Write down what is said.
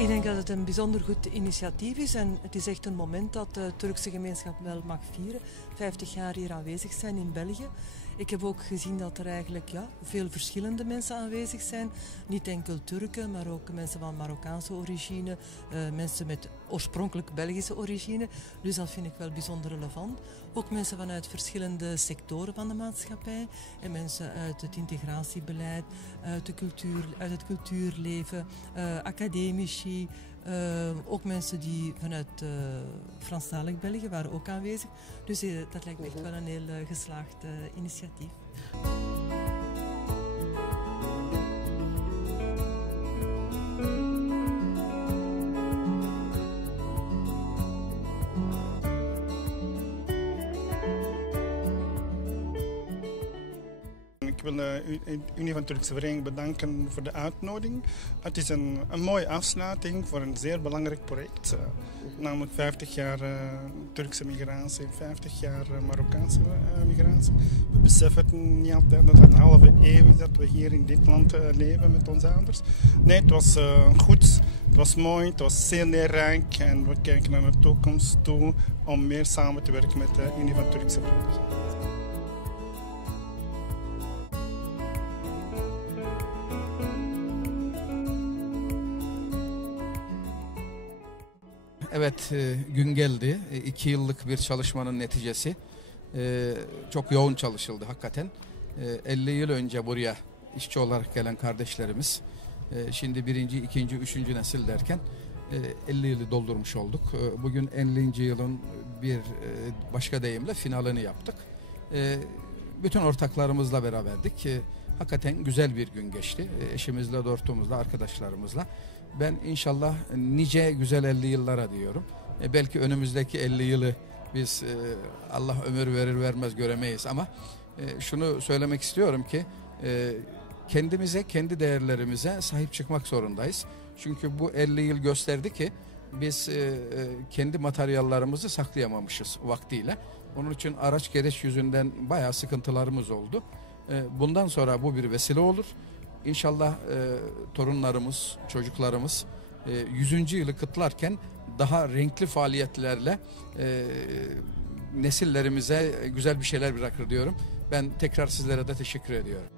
Ik denk dat het een bijzonder goed initiatief is en het is echt een moment dat de Turkse gemeenschap wel mag vieren. 50 jaar hier aanwezig zijn in België. Ik heb ook gezien dat er eigenlijk veel verschillende mensen aanwezig zijn. Niet enkel Turken, maar ook mensen van Marokkaanse origine, mensen met oorspronkelijk Belgische origine. Dus dat vind ik wel bijzonder relevant. Ook mensen vanuit verschillende sectoren van de maatschappij. En mensen uit het integratiebeleid, uit het cultuurleven, academici. Ook mensen die vanuit Franstalig België waren ook aanwezig. Dus dat lijkt me echt wel een heel geslaagd initiatief. Ik wil de Unie van Turkse Vereniging bedanken voor de uitnodiging. Het is een mooie afsluiting voor een zeer belangrijk project. Namelijk 50 jaar Turkse migratie en 50 jaar Marokkaanse migratie. We beseffen niet altijd dat het een halve eeuw is dat we hier in dit land leven met onze ouders. Nee, het was goed, het was mooi, het was zeer leerrijk en we kijken naar de toekomst toe om meer samen te werken met de Unie van Turkse Vereniging. Evet, gün geldi. 2 yıllık bir çalışmanın neticesi. Çok yoğun çalışıldı hakikaten. 50 yıl önce buraya işçi olarak gelen kardeşlerimiz, şimdi 1., 2., 3. nesil derken 50 yılı doldurmuş olduk. Bugün 50. yılın bir başka deyimle finalini yaptık. Bütün ortaklarımızla beraberdik. Hakikaten güzel bir gün geçti. Eşimizle, dostumuzla, arkadaşlarımızla. Ben inşallah nice güzel 50 yıllara diyorum. Belki önümüzdeki 50 yılı biz Allah ömür verir vermez göremeyiz ama şunu söylemek istiyorum ki kendimize, kendi değerlerimize sahip çıkmak zorundayız. Çünkü bu 50 yıl gösterdi ki biz kendi materyallarımızı saklayamamışız vaktiyle. Onun için araç gereç yüzünden bayağı sıkıntılarımız oldu. Bundan sonra bu bir vesile olur. İnşallah torunlarımız, çocuklarımız 100. yılı kutlarken daha renkli faaliyetlerle nesillerimize güzel bir şeyler bırakır diyorum. Ben tekrar sizlere de teşekkür ediyorum.